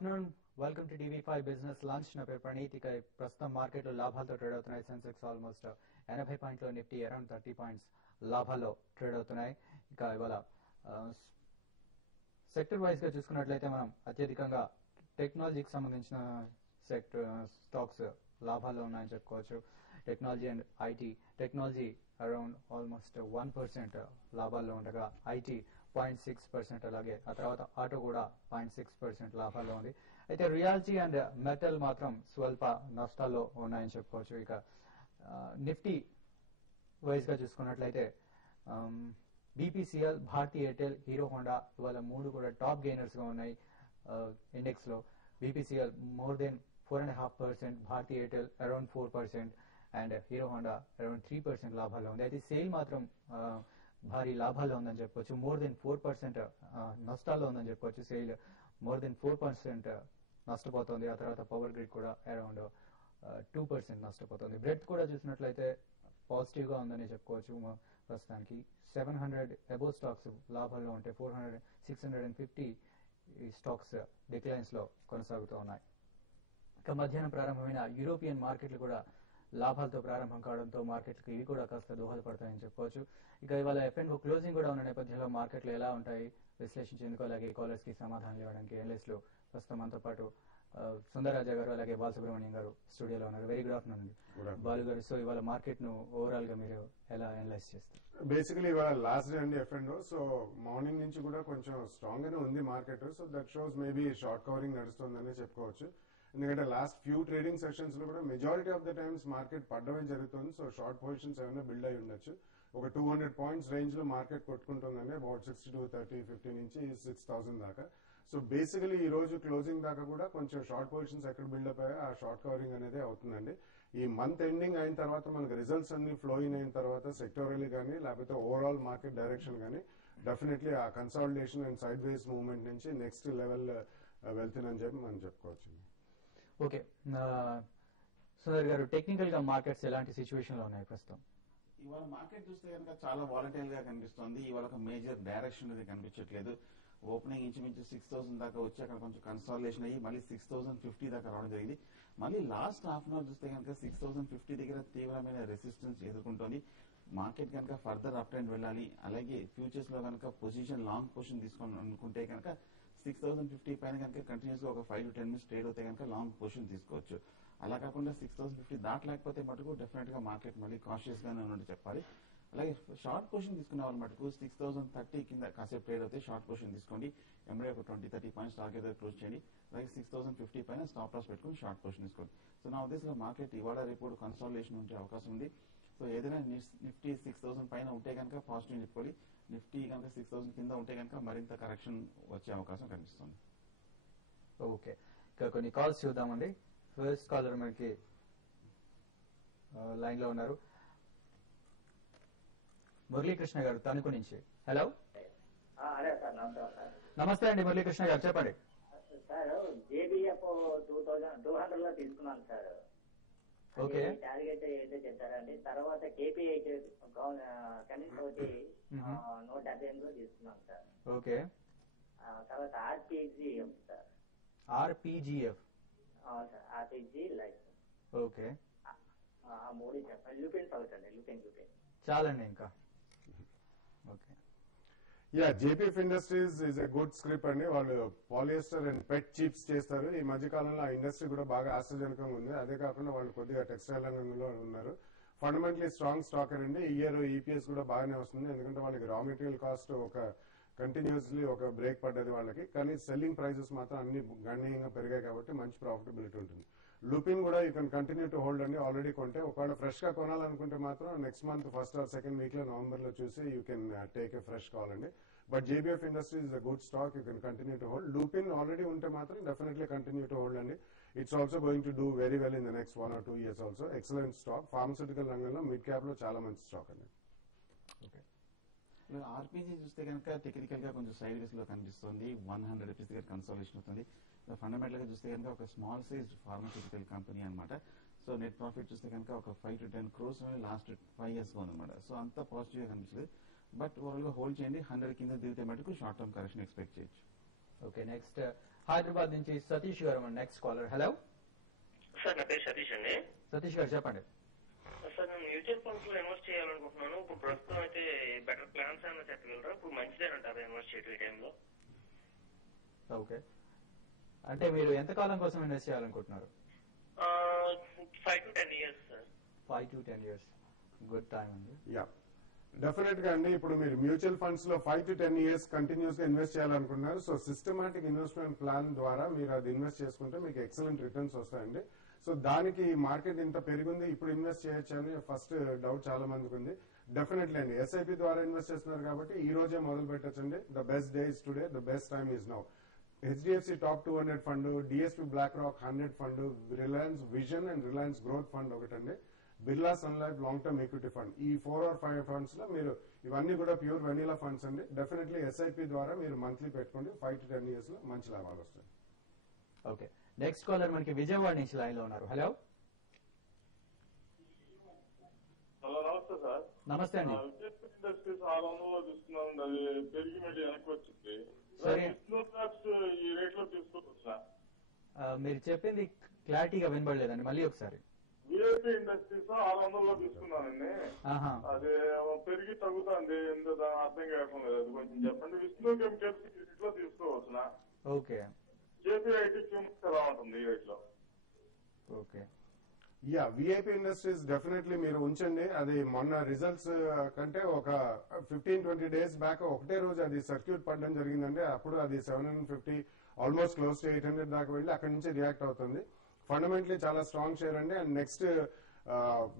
Afternoon. Welcome to TV5 Business Lunch. నా పేరు ప్రణీత్. ఇక ప్రస్తుతం మార్కెట్లో లాభాలతో ట్రేడ్ అవుతున్నాయి. సెన్సెక్స్ ఆల్మోస్ట్ 80 పాయింట్లో, నిఫ్టీ అరౌండ్ 30 పాయింట్స్ లాభాల్లో ట్రేడ్ అవుతున్నాయి. ఇక ఇవాళ సెక్టర్ వైజ్ గా చూసుకున్నట్లయితే మనం అత్యధికంగా టెక్నాలజీకి సంబంధించిన సెక్టర్ స్టాక్స్ లాభాల్లో ఉన్నాయని చెప్పుకోవచ్చు. Technology and IT. Technology around almost 1% లాభాల్లో ఉండగా ఐటీ 0.6%, అలాగే ఆ తర్వాత ఆటో కూడా 0.6% లాభాల్లో ఉంది. అయితే రియాలిటీ అండ్ మెటల్ మాత్రం స్వల్ప నష్టాల్లో ఉన్నాయని చెప్పుకోవచ్చు. ఇక నిఫ్టీ వైజ్ గా చూసుకున్నట్లయితే BPCL, Bharti Airtel, Hero Honda ఇవాళ మూడు కూడా టాప్ గెయినర్స్ గా ఉన్నాయి ఇండెక్స్ లో. BPCL more than 4.5%, Bharti Airtel around 4% and Hero Honda around 3% లాభాల్లో ఉంది. అయితే సేల్ మాత్రం భారీ లాభాల్లో ఉందని చెప్పొచ్చు. మోర్ దెన్ 4% నష్టాల్లో ఉందని చెప్పొచ్చు. Sale more than 4% నష్టపోతుంది. ఆ తర్వాత పవర్ గ్రిడ్ కూడా అరౌండ్ 2% నష్టపోతుంది. బ్రెడ్ కూడా చూసినట్లయితే పాజిటివ్ గా ఉందని చెప్పుకోవచ్చు. ప్రస్తుతానికి 700 అబోవ్ స్టాక్స్ లాభాల్లో ఉంటే 650 స్టాక్స్ డిక్లైన్స్ లో కొనసాగుతూ ఉన్నాయి. ఇక మధ్యాహ్నం ప్రారంభమైన యూరోపియన్ మార్కెట్లు కూడా లాభాలతో ప్రారంభం కావడంతో మార్కెట్లకు ఇవి కూడా కాస్త దోహదపడతాయని చెప్పుకోవచ్చు. ఇక ఇవాళ ఎఫ్ఎన్ఓ క్లోజింగ్ కూడా ఉన్న నేపథ్యంలో మార్కెట్లు ఎలా ఉంటాయి విశ్లేషించేందుకు, అలాగే కాలర్స్ కి సమాధానం ఇవ్వడానికి ఎనలిస్టులు ప్రస్తుతం మనతో పాటు సుందరరాజా గారు, అలాగే బాలసుబ్రహ్మణ్యం గారు స్టూడియోలో ఉన్నారు. వెరీ గుడ్ ఆఫ్టర్నూన్ అండి బాలు గారు. సో ఇవాళ మార్కెట్ ను ఓవరాల్ గా మీరు ఎలా అనలైజ్ చేస్తారు? బేసికలీ ఇవాళ లాస్ట్ డే అండి ఎఫ్ఎండో. సో మార్నింగ్ నుంచి కూడా కొంచెం స్ట్రాంగ్ గానే ఉంది market. So that shows maybe short covering నడుస్తుందని చెప్పుకోవచ్చు. ఎందుకంటే లాస్ట్ ఫ్యూ ట్రేడింగ్ సెషన్స్ లో కూడా majority of the times market పడ్డమే జరుగుతుంది. సో షార్ట్ పొజిషన్స్ ఏమైనా బిల్డ్ అయి ఉండొచ్చు. ఒక 200 పాయింట్స్ రేంజ్ లో మార్కెట్ కొట్టుకుంటుందండి, అబౌట్ 6230-50 నుంచి 6000 దాకా. సో బేసికలీ ఈ రోజు క్లోజింగ్ దాకా కూడా కొంచెం షార్ట్ పొజిషన్స్ ఎక్కడ బిల్డప్ అయ్యాయి ఆ షార్ట్ కవరింగ్ అనేది అవుతుందండి. ఈ మంత్ ఎండింగ్ అయిన తర్వాత మనకు రిజల్ట్స్ అన్ని ఫ్లోయింగ్ అయిన తర్వాత సెక్టోరియల్ కానీ లేకపోతే ఓవరాల్ మార్కెట్ డైరెక్షన్ కానీ డెఫినెట్లీ ఆ consolidation and side ways movement నుంచి నెక్స్ట్ లెవెల్ వెళ్తుందని చెప్పి మనం చెప్పుకోవచ్చు. ఓకే సుందర్ గారు, టెక్నికల్ గా మార్కెట్స్ ఎలాంటి సిచ్యువేషన్ లో ఉన్నాయి ప్రస్తుతం? ఇవాళ మార్కెట్ చూస్తే కనుక చాలా వాలటైల్ గా కనిపిస్తుంది. ఇవాళ ఒక మేజర్ డైరెక్షన్ అనేది కనిపించట్లేదు. ఓపెనింగ్ ఇంచుమించు 6000 దాకా వచ్చి అక్కడ కొంచెం కన్సాలిడేషన్ అయ్యి మళ్ళీ 6050 దాకా రావడం జరిగింది. మళ్ళీ లాస్ట్ హాఫ్ అన్ అవర్ చూస్తే కనుక 6050 దగ్గర తీవ్రమైన రెసిస్టెన్స్ ఎదుర్కొంటోంది. మార్కెట్ కనుక ఫర్దర్ అప్ ట్రెండ్ వెళ్ళాలి, అలాగే ఫ్యూచర్స్ లో కనుక పొజిషన్ లాంగ్ పొజిషన్ తీసుకోవాలి అనుకుంటే కనుక 6050 పైన కనుక కంటిన్యూస్ గా ఒక 5 to 10 minutes ట్రేడ్ అవుతే కనుక లాంగ్ పొజిషన్ తీసుకోవచ్చు. అలా కాకుండా 6050 దాటలేకపోతే మటుకు డెఫినెట్ గా మార్కెట్ మళ్ళీ కాన్షియస్ గానే ఉన్నట్టు చెప్పాలి. అలాగే షార్ట్ పొజిషన్ తీసుకునే వాళ్ళ మటుకు 6030 కింద కాసేపు ట్రేడ్ అవుతే షార్ట్ పొజిషన్ తీసుకోండి. ఎంబడే ఒక 20-30 పాయింట్స్ టార్గెట్ దగ్గర క్లోజ్ చేయండి. అలాగే 6050 పైన స్టాప్ లాస్ పెట్టుకుని షార్ట్ పొజిషన్ తీసుకోండి. సో నా ఉద్దేశంలో మార్కెట్ ఇవాళ రేపు కన్సాలిడేషన్ ఉండే అవకాశం ఉంది. సో ఏదైనా నిఫ్టీ 6000 పైన ఉంటే కనుక పాజిటివ్ చెప్పుకోవాలి. నిఫ్టీ కనుక 6000 కింద ఉంటే కనుక మరింత కరెక్షన్ వచ్చే అవకాశం కనిపిస్తుంది. ఓకే, ఇక కొన్ని కాల్స్ చూద్దామండి. ఫస్ట్ కాలర్ మనకి లైన్ లో ఉన్నారు, మురళీకృష్ణ గారు తణుకు నుంచి. హలో, నమస్తే అండి మురళీకృష్ణ గారు, చెప్పండి. సార్ జేబీఎఫ్ 2200 లో తీసుకున్నాను సార్. ఓకే, టార్గెట్ ఏదో చెప్పారండి. తర్వాత కేపీఐ కనీసం వచ్చి 178 తీసుకున్నాను సార్. ఓకే, తర్వాత RPGF sir. RPGF sir, RPG Life. Okay, ఆ మూడు చెప్పండి. లూపిన్ అవుతుంది, లూపిన్ చాలండి ఇంకా. Okay, yeah, JPF Industries is a good scrip అండి. వాళ్ళు పాలియస్టర్ అండ్ పెట్ చిప్స్ చేస్తారు. ఈ మధ్య కాలంలో ఆ ఇండస్ట్రీ కూడా బాగా ఆశ్చర్యజనకంగా ఉంది. అదే కాకుండా వాళ్ళు కొద్దిగా టెక్స్టైల్ రంగంలో ఉన్నారు. ఫండమెంటలీ స్ట్రాంగ్ స్టాక్ అండి. ఈ ఇయర్ ఈపీఎస్ కూడా బాగానే వస్తుంది, ఎందుకంటే వాళ్ళకి రా మెటీరియల్ కాస్ట్ ఒక కంటిన్యూస్లీ ఒక బ్రేక్ పడ్డది వాళ్ళకి. కానీ సెల్లింగ్ ప్రైసెస్ మాత్రం అన్ని గణనీయంగా పెరిగాయి కాబట్టి మంచి ప్రాఫిటబిలిటీ ఉంటుంది. లూపిన్ కూడా you can continue to hold అండి. ఆల్రెడీ కొంటే ఒకవేళ ఫ్రెష్ గా కొనాలనుకుంటే మాత్రం next month first or second week లో నవంబర్ లో చూసి you can take a fresh call అండి. But JBF Industries is a good stock, you can continue to hold. Lupin already ఉంటే మాత్రం డెఫినెట్లీ కంటిన్యూ టు హోల్డ్ అండి. It's also going to do very well in the next 1 or 2 years also. Excellent stock. Pharmaceutical రంగంలో mid cap లో చాలా మంచి stock అండి. Okay, RPG చూస్తే కనుక టెక్నికల్ గా కొంచెం సైడ్ వేస్ లో కనిపిస్తుంది. 100 రూపీస్ దగ్గర కన్సాలిడేషన్ అవుతుంది. ఫండమెంటల్ గా చూస్తే కనుక ఒక స్మాల్ సైజ్ ఫార్మాస్యూటికల్ కంపెనీ అనమాట. సో నెట్ ప్రాఫిట్ చూస్తే కనుక ఒక 5 to 10 crores లాస్ట్ 5 years గా ఉందన్నమాట. సో అంత పాజిటివ్ గా కనిపిస్తుంది. బట్ ఓవరాల్ గా హోల్డ్ చేయండి. 100 కింద దిగితే మటుకు షార్ట్ టర్మ్ కరెక్షన్ ఎక్స్పెక్ట్ చేయొచ్చు. ఓకే, నెక్స్ట్ హైదరాబాద్ నుంచి సతీష్ గారు మన నెక్స్ట్ కాలర్. హలో సార్ నా పేరు సతీష్ అండి. సతీష్ గారు చెప్పండి. సార్ నేను మ్యూచువల్ ఫండ్స్ లో ఇన్వెస్ట్ చేయాలనుకుంటున్నాను. ఇప్పుడు ప్రస్తుతం అయితే బెటర్ ప్లాన్స్ ఏమైనా చెప్పగలరా? ఇప్పుడు మంచిదేనంటారా ఇన్వెస్ట్ చేయడం ఈ టైంలో? ఓకే, అంటే మీరు ఎంత కాలం కోసం ఇన్వెస్ట్ చేయాలనుకుంటున్నారు? 5 to 10 years sir. 5 to 10 years, good time అండి. యా, డెఫినెట్ గా అండి. ఇప్పుడు మీరు మ్యూచువల్ ఫండ్స్ లో 5 to 10 years కంటిన్యూస్ గా ఇన్వెస్ట్ చేయాలనుకుంటున్నారు. సో సిస్టమాటిక్ ఇన్వెస్ట్మెంట్ ప్లాన్ ద్వారా మీరు అది ఇన్వెస్ట్ చేసుకుంటే మీకు ఎక్సలెంట్ రిటర్న్స్ వస్తాయండి. సో దానికి మార్కెట్ ఇంత పెరిగింది, ఇప్పుడు ఇన్వెస్ట్ చేయొచ్చు అని ఫస్ట్ డౌట్ చాలా మందికి ఉంది. డెఫినెట్లీ అండి, ఎస్ఐపి ద్వారా ఇన్వెస్ట్ చేస్తున్నారు కాబట్టి ఈ రోజే మొదలు పెట్టచ్చండి. The best day is today, the best time is now. HDFC top 200 fund, DSP BlackRock 100 fund, Reliance vision and Reliance growth fund ఒకటండి, Birla sun life long term equity fund. ఈ 4 or 5 ఫండ్స్ లో మీరు ఇవన్నీ కూడా ప్యూర్ వెనీలా ఫండ్స్ అండి. Definitely SIP ద్వారా మీరు monthly పెట్టుకోండి. 5 to 10 years లో మంచి లాభాలు వస్తాయి. ఓకే, నెక్స్ట్ కాలర్ మనకి విజయవాడ నుంచి లైన్ లో ఉన్నారు. హలో హలో, నమస్తే సార్. నమస్తే అండి. ఇండస్ట్రీస్ 600 తీసుకున్నాం, అది పెరిగి మళ్ళీ వెనక్కి వచ్చింది. సరే, ఈ రేట్ లో తీసుకోవచ్చా? మీరు చెప్పింది క్లారిటీగా వినబడలేదండి, మళ్ళీ ఒకసారి. విఐపి ఇండస్ట్రీస్ 600 తీసుకున్నానండి. ఆహా, అది పెరిగి తగ్గుతుంది, ఎంత అర్థం కావడం లేదు. అది కొంచెం చెప్పండి. విష్ణు కెమికల్స్ ఈ రేట్ లో తీసుకోవచ్చునా? ఓకే జేపీఐటీ ఎలా ఉంటుంది ఈ రేట్ లో? Okay. Yeah, VIP industries definitely మీరు ఉంచండి. అది మొన్న రిజల్ట్స్ కంటే ఒక 15-20 days బ్యాక్ ఒకటే రోజు అది సర్క్యూట్ పడడం జరిగిందండి. అప్పుడు అది 750 ఆల్మోస్ట్ క్లోజ్ టు 800 దాకా వెళ్ళి అక్కడి నుంచి రియాక్ట్ అవుతుంది. ఫండమెంటలీ చాలా స్ట్రాంగ్ షేర్ అండి. అండ్ నెక్స్ట్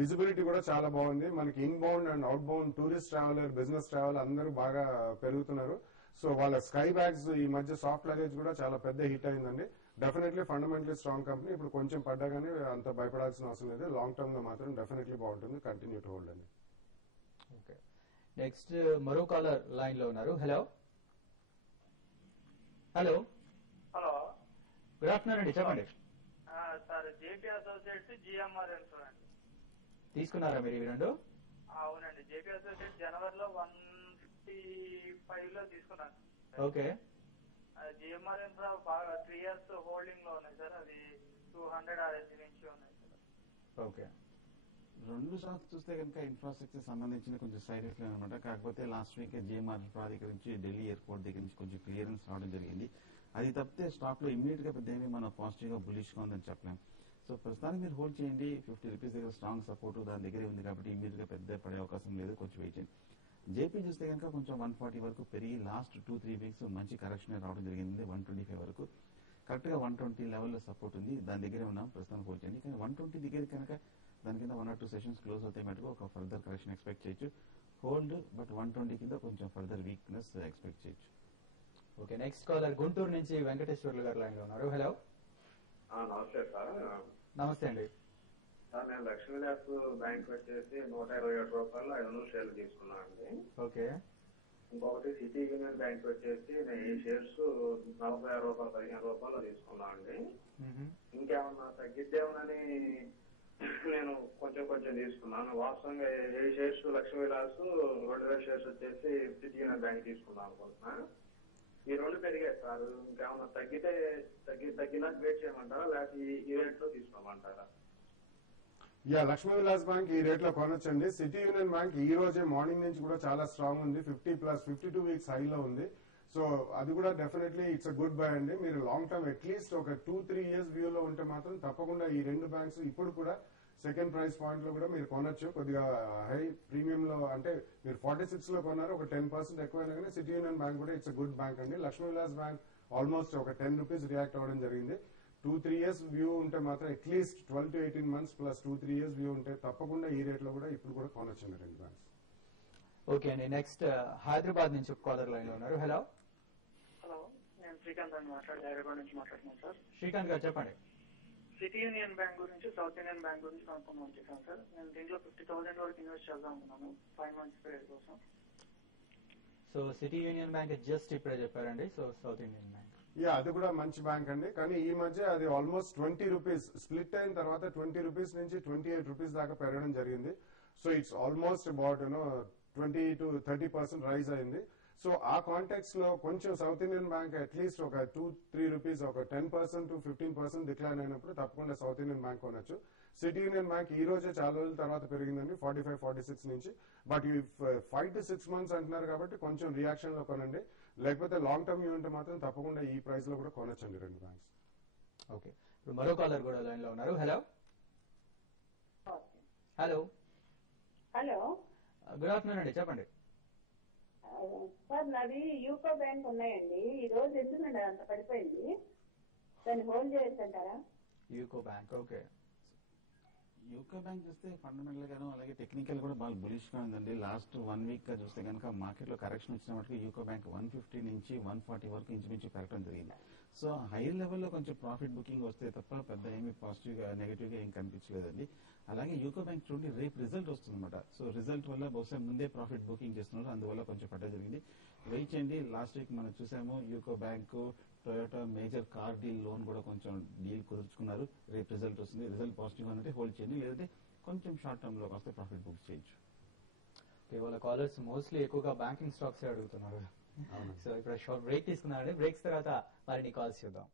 విజిబిలిటీ కూడా చాలా బాగుంది. మనకి in bound and out bound tourist traveller, business travel అందరూ బాగా పెరుగుతున్నారు. సో వాళ్ళ స్కై బ్యాగ్స్ ఈ మధ్య సాఫ్ట్ లగేజ్ కూడా చాలా పెద్ద హిట్ అయిందండి. Definitely fundamentally strong company. ఇప్పుడు కొంచెం పడ్డా కానీ అంత భయపడాల్సిన అవసరం లేదు. లాంగ్ టర్మ్ లో మాత్రం డెఫినెట్లీ బాగుంటుంది. కంటిన్యూ టు హోల్డ్ అండి. ఓకే, నెక్స్ట్ మరో కాలర్ లైన్ లో ఉన్నారు. Hello hello hello, good afternoon అండి, చెప్పండి. Sir JP associates, GMR insurance తీసుకున్నారా మీరు ఇవి రెండు? అవునండి. జేపీ అసోసియేట్స్ జనవరిలో 155 లో తీసుకున్నాను. ఓకే. జిఎంఆర్ ఇన్ఫ్రా బాగా 3 years హోల్డింగ్ లో ఉన్నాయి సార్. అది 200 RSG నుంచి ఉన్నాయి సార్. ఓకే, రెండు స్టాక్స్ చూస్తే కనుక ఇన్ఫ్రాస్ట్రక్చర్ సంబంధించిన కొంచెం సైడ్ ఎఫెక్ట్ అనమాట. కాకపోతే లాస్ట్ వీక్ జేఎంఆర్ ఇన్ఫ్రా దగ్గర నుంచి ఢిల్లీ ఎయిర్పోర్ట్ దగ్గర నుంచి కొంచెం క్లియరెన్స్ రావడం జరిగింది. అది తప్పితే స్టాక్ లో ఇమీడియట్ గా పెద్ద ఏమీ మనం పాజిటివ్ గా బులిష్ గా ఉందని చెప్పలేం. సో ప్రస్తుతానికి మీరు హోల్డ్ చేయండి. 50 రూపీస్ దగ్గర స్ట్రాంగ్ సపోర్ట్ దాని దగ్గరే ఉంది కాబట్టి ఇమీడియట్ గా పెద్ద పడే అవకాశం లేదు, కొంచెం వెయిట్ చేయండి. జేపీ చూస్తే కనుక కొంచెం 140 వరకు పెరిగి లాస్ట్ 2-3 వీక్స్ మంచి కరెక్షన్ రావడం జరిగింది. 125 వరకు కరెక్ట్ గా 120 లెవెల్లో సపోర్ట్ ఉంది, దాని దగ్గరే ఉన్నాం. ప్రస్తుతానికి హోల్డ్ చేయండి. కానీ 120 దగ్గర కనుక దాని కింద 1 or 2 సెషన్స్ క్లోజ్ అవుతాయి మటుకు ఒక ఫర్దర్ కరెక్షన్ ఎక్స్పెక్ట్ చేయొచ్చు. హోల్డ్, బట్ 120 కింద కొంచెం ఫర్దర్ వీక్నెస్ ఎక్స్పెక్ట్ చేయొచ్చు. ఓకే, నెక్స్ట్ కాలర్ గుంటూరు నుంచి వెంకటేశ్వర్లు గారు లైన్ లో ఉన్నారు. హలో నమస్తే సార్. నమస్తే అండి. సార్ నేను లక్ష్మీ ల్యాబ్స్ బ్యాంక్ వచ్చేసి 127 రూపాయలు 500 షేర్లు తీసుకున్నాను అండి. ఓకే. ఇంకొకటి సిటీ యూనియన్ బ్యాంక్ వచ్చేసి నేను ఈ షేర్స్ 46 రూపాయలు 15 రూపాయలు తీసుకున్నాను అండి. ఇంకేమన్నా తగ్గిద్దేమోనని నేను కొంచెం తీసుకున్నాను. వాస్తవంగా ఏ షేర్స్ లక్ష్మీ ల్యాబ్స్ 2000 షేర్స్ వచ్చేసి సిటీ యూనియన్ బ్యాంక్ తీసుకున్నాను అనుకుంటున్నాను. ఈ రెండు పెరిగాయి సార్. ఇంకేమన్నా తగ్గినాక వెయిట్ చేయమంటారా, లేకపోతే ఈ రేట్ లో తీసుకోమంటారా? యా, లక్ష్మీ విలాస్ బ్యాంక్ ఈ రేట్ లో కొనొచ్చండి. సిటీ యూనియన్ బ్యాంక్ ఈ రోజే మార్నింగ్ నుంచి కూడా చాలా స్ట్రాంగ్ ఉంది. 50+ 52 వీక్స్ హైలో ఉంది. సో అది కూడా definitely it's a good bye అండి. మీరు లాంగ్ టర్మ్ అట్లీస్ట్ ఒక 2-3 years వ్యూలో ఉంటే మాత్రం తప్పకుండా ఈ రెండు బ్యాంక్స్ ఇప్పుడు కూడా సెకండ్ ప్రైస్ పాయింట్ లో కూడా మీరు కొనొచ్చు. కొద్దిగా హై ప్రీమియం లో, అంటే మీరు 46 లో కొన్నారు, ఒక 10% ఎక్కువైనా కానీ సిటీ యూనియన్ బ్యాంక్ కూడా ఇట్స్ అ గుడ్ బ్యాంక్ అండి. లక్ష్మీ విలాస్ బ్యాంక్ ఆల్మోస్ట్ ఒక 10 రూపీస్ రియాక్ట్ అవ్వడం జరిగింది. 2-3 years వ్యూ ఉంటే మాత్రం at least 12 to 18 months plus 2-3 years view ఉంటే తప్పకుండా ఈ రేట్ లో కూడా ఇప్పుడు కూడా కొనొచ్చండి రెండు బ్యాంక్స్. ఓకే అండి, నెక్స్ట్ హైదరాబాద్ నుంచి కాలర్ లైన్ లో ఉన్నారు. హలో హలో, నేను శ్రీకాంత్ అని హైదరాబాద్ నుంచి మాట్లాడుతున్నాను సార్. శ్రీకాంత్ గారు చెప్పండి. సిటీ యూనియన్ బ్యాంక్ గురించి, సౌత్ ఇండియన్ బ్యాంక్ గురించి కనుక్కుందాం వచ్చేసాను సార్. నేను దీంట్లో 50,000 వరకు ఇన్వెస్ట్ చేద్దాం అనుకున్నాను 5 months పీరియడ్ కోసం. So city union bank just ఇప్పుడే చెప్పారండి. So south Indian bank yeah, అది కూడా మంచి బ్యాంక్ అండి. కానీ ఈ మధ్య అది ఆల్మోస్ట్ 20 రూపీస్ స్ప్లిట్ అయిన తర్వాత 20 రూపీస్ నుంచి 28 రూపీస్ దాకా పెరగడం జరిగింది. So it's almost about 20 to 30% rise అయింది. సో ఆ కాంటెక్స్ లో కొంచెం సౌత్ ఇండియన్ బ్యాంక్ అట్లీస్ట్ ఒక 2-3 రూపీస్ ఒక 10% to 15% డిక్లైన్ అయినప్పుడు తప్పకుండా సౌత్ ఇండియన్ బ్యాంక్ కొనొచ్చు. సిటీ యూనియన్ బ్యాంక్ ఈ రోజే చాలా రోజుల తర్వాత పెరిగిందండి 45-46 నుంచి. బట్ ఈ 5 to 6 months అంటున్నారు కాబట్టి కొంచెం రియాక్షన్ లో కొనండి. లేకపోతే లాంగ్ టర్మ్ ఉంటే మాత్రం తప్పకుండా ఈ ప్రైస్ లో కూడా కొనొచ్చండి రెండు బ్యాంక్స్. ఓకే, ఇప్పుడు మరో కాలర్ కూడా లైన్ లో ఉన్నారు. Hello hello hello good afternoon అండి, చెప్పండి. సార్ నాది యూకో బ్యాంక్ ఉన్నాయండి. ఈ రోజు ఎందుకండి అంత పడిపోయింది, దాన్ని హోల్డ్ చేయొచ్చంటారా? UCO bank, okay. UCO bank చూస్తే ఫండమెంటల్ గాను అలాగే టెక్నికల్ కూడా బాగా బులిష్ గా ఉందండి. లాస్ట్ 1 week గా చూస్తే కనుక మార్కెట్ లో కరెక్షన్ వచ్చిన మటుకు యూకో బ్యాంక్ 150 నుంచి 140 వరకు ఇంచుమించు పెరగడం జరిగింది. సో హై లెవెల్లో కొంచెం ప్రాఫిట్ బుకింగ్ వస్తే తప్ప పెద్ద ఏమి పాజిటివ్ గా నెగిటివ్ గా ఏం కనిపించలేదండి. అలాగే యూకో బ్యాంక్ చూడండి రేపు రిజల్ట్ వస్తుందన్నమాట. సో రిజల్ట్ వల్ల బహుశా ముందే ప్రాఫిట్ బుకింగ్ చేస్తున్నారు, అందువల్ల కొంచెం పడ్డ జరిగింది. వెయిట్ చేయండి. లాస్ట్ వీక్ మనం చూసాము UCO bank Toyota major car deal loan కూడా కొంచెం డీల్ కుదుర్చుకున్నారు. రేపు రిజల్ట్ వస్తుంది. రిజల్ట్ పాజిటివ్ గా ఉంటే హోల్డ్ చేయండి, లేదంటే కొంచెం షార్ట్ టర్మ్ లో వస్తే ప్రాఫిట్ బుక్ చేయొచ్చు. ఇవాళ కాలర్స్ మోస్ట్లీ ఎక్కువగా బ్యాంకింగ్ స్టాక్స్ అడుగుతున్నారు. సో ఇప్పుడు షార్ట్ బ్రేక్ తీసుకున్నారండి. బ్రేక్స్ తర్వాత మరిన్ని కాల్స్ చూద్దాం.